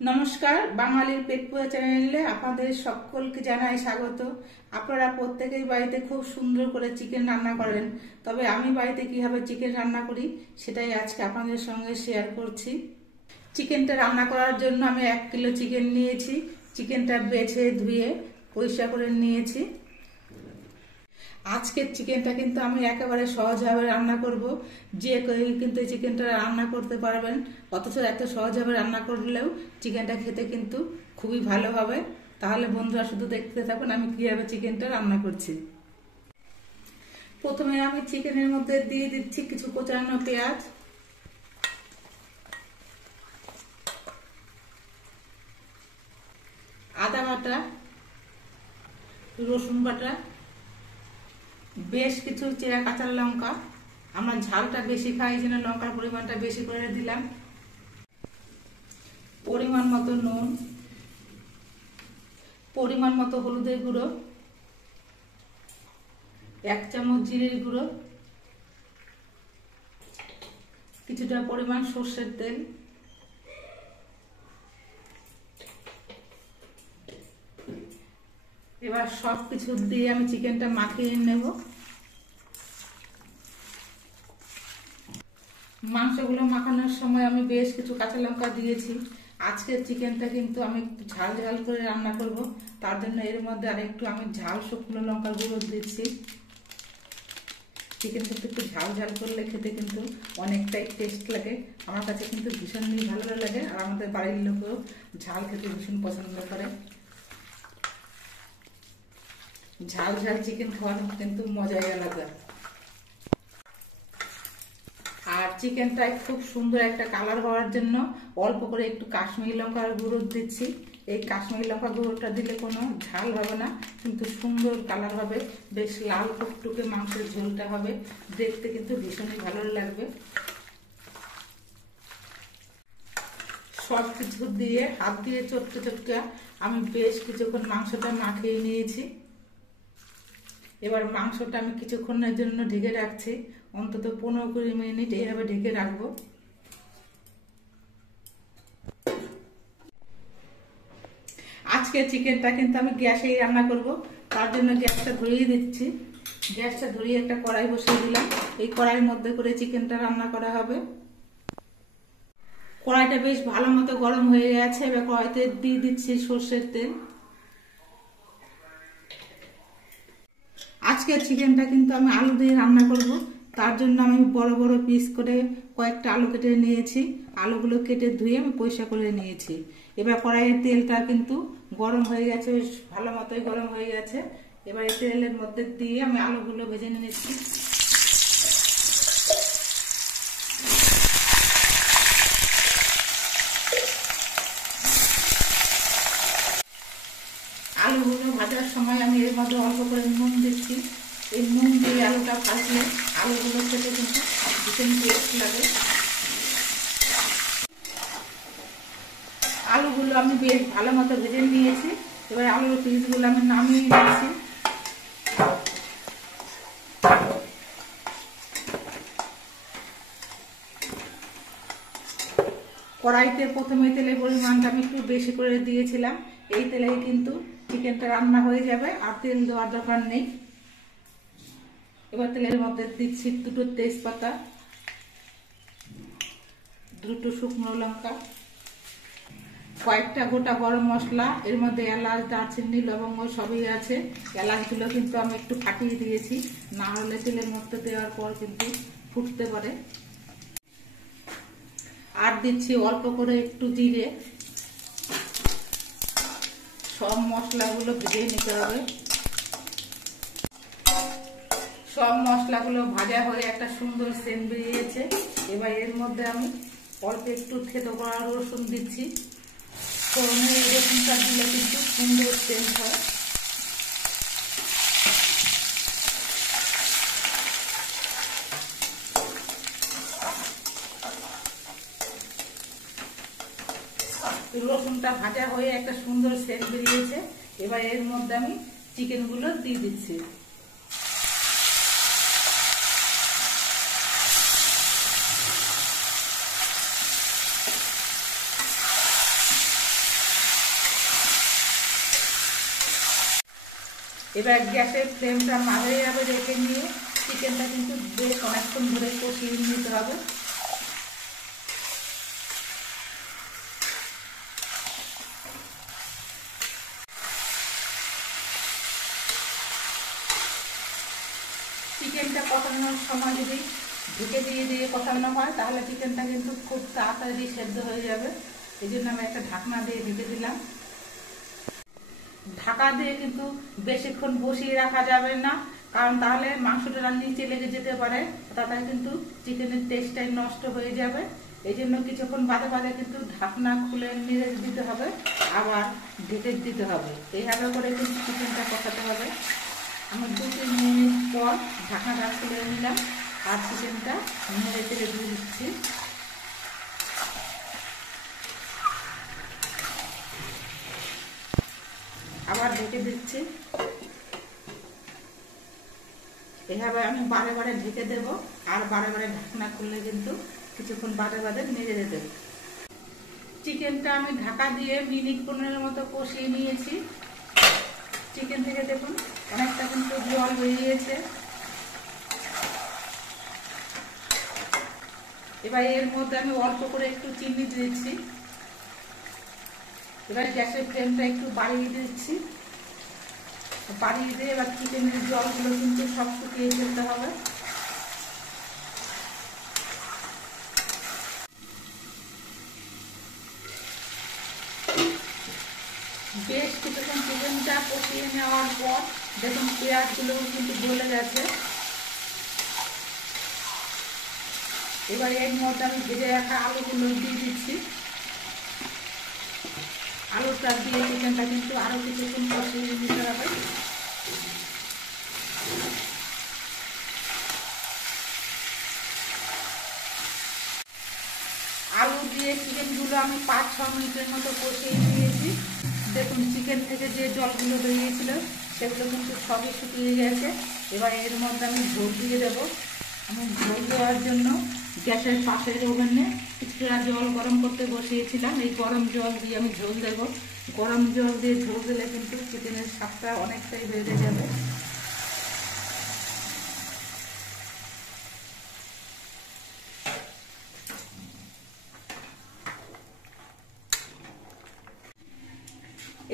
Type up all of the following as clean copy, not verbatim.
নমস্কার, বাঙালির পেট পুজো চ্যানেলে আপনাদের সকলকে জানাই স্বাগত। আপনারা প্রত্যেকেই বাড়িতে খুব সুন্দর করে চিকেন রান্না করেন, তবে আমি বাড়িতে কিভাবে চিকেন রান্না করি সেটাই আজকে আপনাদের সঙ্গে শেয়ার করছি। চিকেনটা রান্না করার জন্য আমি 1 কিলো চিকেন নিয়েছি। চিকেনটা বেছে ধুয়ে পরিষ্কার করে নিয়েছি। আজকের চিকেনটা কিন্তু আমি একেবারে সহজভাবে রান্না করব। যে কেউ কিন্তু এই চিকেনটা রান্না করতে পারবেন, অথচ এত সহজভাবে রান্না করলেও চিকেনটা খেতে কিন্তু খুবই ভালো হবে। তাহলে বন্ধুরা শুধু দেখতে থাকুন আমি কিভাবে চিকেনটা রান্না করছি। প্রথমে আমি চিকেনের মধ্যে দিয়ে দিচ্ছি কিছু কোচানো পেঁয়াজ, আদা বাটা, রসুন বাটা, বেশ কিছু চেরা কাঁচা লঙ্কা। আমরা ঝালটা বেশি খাই, এই জন্য লঙ্কার পরিমাণটা বেশি করে দিলাম। পরিমাণ মতো নুন, পরিমাণ মতো হলুদের গুঁড়ো, 1 চামচ জিরের গুঁড়ো, কিছুটা পরিমাণ সর্ষের তেল, এবার সব কিছু দিয়ে আমি চিকেনটা মাখিয়ে নেব। মাংসগুলো মাখানোর সময় আমি বেশ কিছু কাঁচা লঙ্কা দিয়েছি। আজকের চিকেনটা কিন্তু আমি একটু ঝাল ঝাল করে রান্না করব, তার জন্য এর মধ্যে আরেকটু আমি ঝাল শুকনো লঙ্কার গুঁড়ো দিচ্ছি। চিকেন কিন্তু একটু ঝাল ঝাল করলে খেতে কিন্তু অনেকটাই টেস্ট লাগে। আমার কাছে কিন্তু ভীষণই ভালো লাগে, আর আমাদের বাড়ির লোকও ঝাল খেতে ভীষণ পছন্দ করে। ঝাল ঝাল চিকেন খাওয়ার কিন্তু মজাই আলাদা। আর চিকেনটায় খুব সুন্দর একটা কালার হওয়ার জন্য অল্প করে একটু কাশ্মীরি লঙ্কার গুঁড়ো দিচ্ছি। এই কাশ্মীরি লঙ্কা গুঁড়োটা দিলে কোনো ঝাল হবে না, কিন্তু সুন্দর কালার হবে, বেশ লাল টুকটুকে মাংসের ঝোলটা হবে, দেখতে কিন্তু ভীষণই ভালো লাগবে। সব কিছু দিয়ে হাত দিয়ে চটকে চটকে আমি বেশ কিছুক্ষণ মাংসটা মাখিয়ে নিয়েছি। এবার মাংসটা আমি কিছুক্ষণের জন্য ঢেকে রাখছি, অন্তত 15-20 মিনিট এইভাবে ঢেকে রাখবো। আজকে চিকেনটা কিন্তু আমি গ্যাসেই রান্না করব, তার জন্য গ্যাসটা ধরিয়ে দিচ্ছি। গ্যাসটা ধরিয়ে একটা কড়াই বসিয়ে দিলাম। এই কড়াইয়ের মধ্যে করে চিকেনটা রান্না করা হবে। কড়াইটা বেশ ভালো মতো গরম হয়ে গেছে। এবার কড়াইতে দিয়ে দিচ্ছি সর্ষের তেল। আজকে চিকেনটা কিন্তু আমি আলু দিয়ে রান্না করব, তার জন্য আমি বড় বড় পিস করে কয়েকটা আলু কেটে নিয়েছি। আলুগুলো কেটে ধুয়ে আমি পরিষ্কার করে নিয়েছি। এবার কড়াইয়ের তেলটা কিন্তু গরম হয়ে গেছে, বেশ ভালো মতোই গরম হয়ে গেছে। এবার এই তেলের মধ্যে দিয়ে আমি আলুগুলো ভেজে নিয়েছি। আলুগুলো ভাজার সময় আমি এর মধ্যে অল্প করে নুন দিচ্ছি। এই নুন দিয়ে আলুটা ভাজলে আলুগুলো খেতে কিন্তু ভীষণ টেস্ট লাগে। আলুগুলো আমি বেশ ভালো মতো ভেজে নিয়েছি। এবার আলুর পিসগুলো আমি নামিয়ে নিয়েছি। কড়াইতে প্রথমে তেলের পরিমাণটা আমি একটু বেশি করে দিয়েছিলাম। এই তেলেই কিন্তু চিকেনটা রান্না হয়ে যাবে, আর তেল দেওয়ার দরকার নেই। এবার তেলের মধ্যে দিচ্ছি 2টো তেজপাতা, 2টো শুকনো লঙ্কা, কয়েকটা গোটা গরম মশলা, এর মধ্যে এলাচ, দারচিনি, লবঙ্গ সবই আছে। এলাচগুলো কিন্তু আমি একটু ফাটিয়ে দিয়েছি, না হলে তেলের মধ্যে দেওয়ার পর কিন্তু ফুটতে পারে। আর দিচ্ছি অল্প করে একটু জিরে। সব মশলাগুলো ভেজে নিতে হবে। সব মশলাগুলো ভাজা হয়ে একটা সুন্দর সেন্ট বেরিয়েছে। এবার এর মধ্যে আমি অল্প একটু থেতো করা রসুন দিচ্ছি। ফোড়নে এই রসুনটা দিলে কিন্তু সুন্দর সেন্ট হয়। রসুনটা ভাজা হয়ে একটা সুন্দর সেন্ট বেরিয়েছে। এবার এর মধ্যে আমি চিকেনগুলো দিয়ে দিচ্ছি। এবার গ্যাসের ফ্লেমটা মাঝারিভাবে রেখে নিয়ে চিকেনটা কিন্তু বেশ অনেকক্ষণ ধরে কষিয়ে নিতে হবে। চিকেনটা কষানোর সময় যদি ঢেকে দিয়ে কষানো হয় তাহলে চিকেনটা কিন্তু খুব তাড়াতাড়ি সেদ্ধ হয়ে যাবে। এই জন্য আমি একটা ঢাকনা দিয়ে ঢেকে দিলাম। ঢাকা দিয়ে কিন্তু বেশিক্ষণ বসিয়ে রাখা যাবে না, কারণ তাহলে মাংসটা নিচে লেগে যেতে পারে, তাতে কিন্তু চিকেনের টেস্টটাই নষ্ট হয়ে যাবে। এই জন্য কিছুক্ষণ বাদে কিন্তু ঢাকনা খুলে নেড়ে দিতে হবে, আবার ঢেকে দিতে হবে। এইভাবে করে কিন্তু চিকেনটা কষাতে হবে। আমি 2-3 মিনিট পর ঢাকনাটা খুলে নিলাম আর চিকেনটা নেড়ে চেড়ে দিয়ে দিচ্ছি। আবার ঢেকে দিচ্ছি। এভাবে আমি বারে ঢেকে দেব আর বারে ঢাকনা খুললে কিন্তু কিছুক্ষণ বাদে নেড়ে দেব। চিকেনটা আমি ঢাকা দিয়ে মিনিট 15 মতো কষিয়ে নিয়েছি। চিকেন থেকে দেখুন অনেকটা কিন্তু জল বেরিয়েছে। এবার এর মধ্যে আমি অল্প করে একটু চিনি দিয়েছি। এবার গ্যাসের ফ্লেমটা একটু বাড়িয়ে দিচ্ছি। বাড়িয়ে দিয়ে এবার চিকেনের জলগুলো কিন্তু সব শুকিয়ে ফেলতে হবে। বেশ কিছুক্ষণ চিকেনটা কষিয়ে নেওয়ার পর দেখুন পেঁয়াজগুলো কিন্তু গলে গেছে। এবার এর মধ্যে আমি ভেজে রাখা আলুগুলো দিয়ে দিচ্ছি। আলুটা দিয়ে চিকেনটা কিন্তু আরো কিছুক্ষণ কষিয়ে নিতে হবে। আলু দিয়ে চিকেনগুলো আমি 5-6 মিনিটের মতো কষিয়ে নিয়েছি। দেখুন চিকেন থেকে যে জলগুলো বেরিয়েছিল সেগুলো কিন্তু সবই শুকিয়ে গেছে। এবার এর মধ্যে আমি ঝোল দিয়ে দেবো। আমি ঝোল দেওয়ার জন্য গ্যাসের পাশের ওভেনে কিছুটা জল গরম করতে বসিয়েছিলাম। এই গরম জল দিয়ে আমি ঝোল দেবো। গরম জল দিয়ে ঝোল দিলে কিন্তু চিকেনের স্বাদটা অনেকটাই বেড়ে যাবে।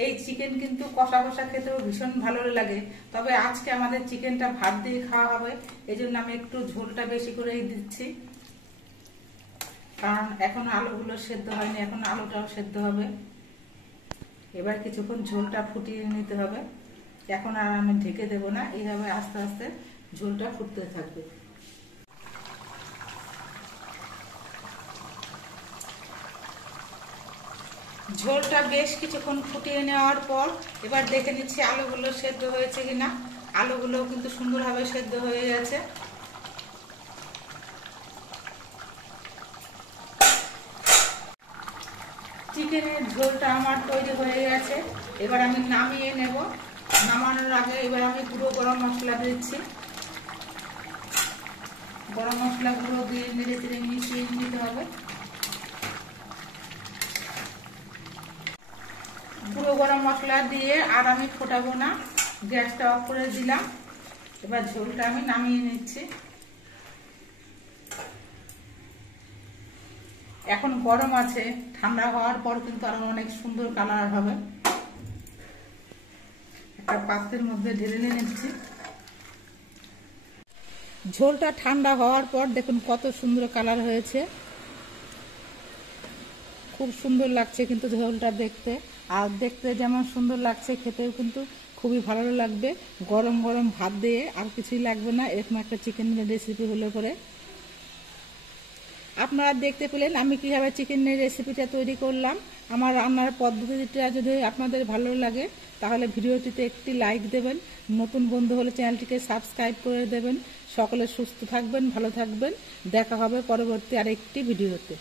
এই চিকেন কিন্তু কষা কষা খেতেও ভীষণ ভালো লাগে। তবে আজকে আমাদের চিকেনটা ভাত দিয়ে খাওয়া হবে, এই জন্য আমি একটু ঝোলটা বেশি করেই দিচ্ছি, কারণ এখন আলুগুলো সেদ্ধ হয়নি, এখন আলুটাও সেদ্ধ হবে। এবার কিছুক্ষণ ঝোলটা ফুটিয়ে নিতে হবে। এখন আর আমি ঢেকে দেবো না, এইভাবে আস্তে আস্তে ঝোলটা ফুটতে থাকবে। ঝোলটা বেশ কিছুক্ষণ ফুটিয়ে নেওয়ার পর এবার দেখে নিচ্ছি আলুগুলো সেদ্ধ হয়েছে কিনা। আলুগুলো কিন্তু সুন্দরভাবে সেদ্ধ হয়ে গেছে। চিকেনের ঝোলটা আমার তৈরি হয়ে গেছে। এবার আমি নামিয়ে নেব। নামানোর আগে এবার আমি গুঁড়ো গরম মশলা দিচ্ছি। গরম মশলা গুঁড়ো দিয়ে নেড়ে চেড়ে মিশিয়ে নিতে হবে। গুঁড়ো গরম মশলা দিয়ে আর আমি ফোটাবো না, গ্যাসটা অফ করে দিলাম। এবার ঝোলটা আমি নামিয়ে নিচ্ছি। এখন গরম আছে, ঠান্ডা হওয়ার পর কিন্তু আরো অনেক সুন্দর কালার হবে। একটা পাত্রের মধ্যে ঢেলে নিচ্ছি। ঝোলটা ঠান্ডা হওয়ার পর দেখুন কত সুন্দর কালার হয়েছে, খুব সুন্দর লাগছে কিন্তু ঝোলটা দেখতে। আর দেখতে যেমন সুন্দর লাগছে, খেতেও কিন্তু খুবই ভালো লাগবে। গরম গরম ভাত দিয়ে আর কিছুই লাগবে না, এরকম একটা চিকেনের রেসিপি হলে পরে। আপনারা দেখতে পেলেন আমি কিভাবে চিকেনের রেসিপিটা তৈরি করলাম। আমার রান্নার পদ্ধতিটা যদি আপনাদের ভালো লাগে তাহলে ভিডিওটিতে একটি লাইক দেবেন। নতুন বন্ধু হলে চ্যানেলটিকে সাবস্ক্রাইব করে দেবেন। সকলে সুস্থ থাকবেন, ভালো থাকবেন। দেখা হবে পরবর্তী আরেকটি ভিডিওতে।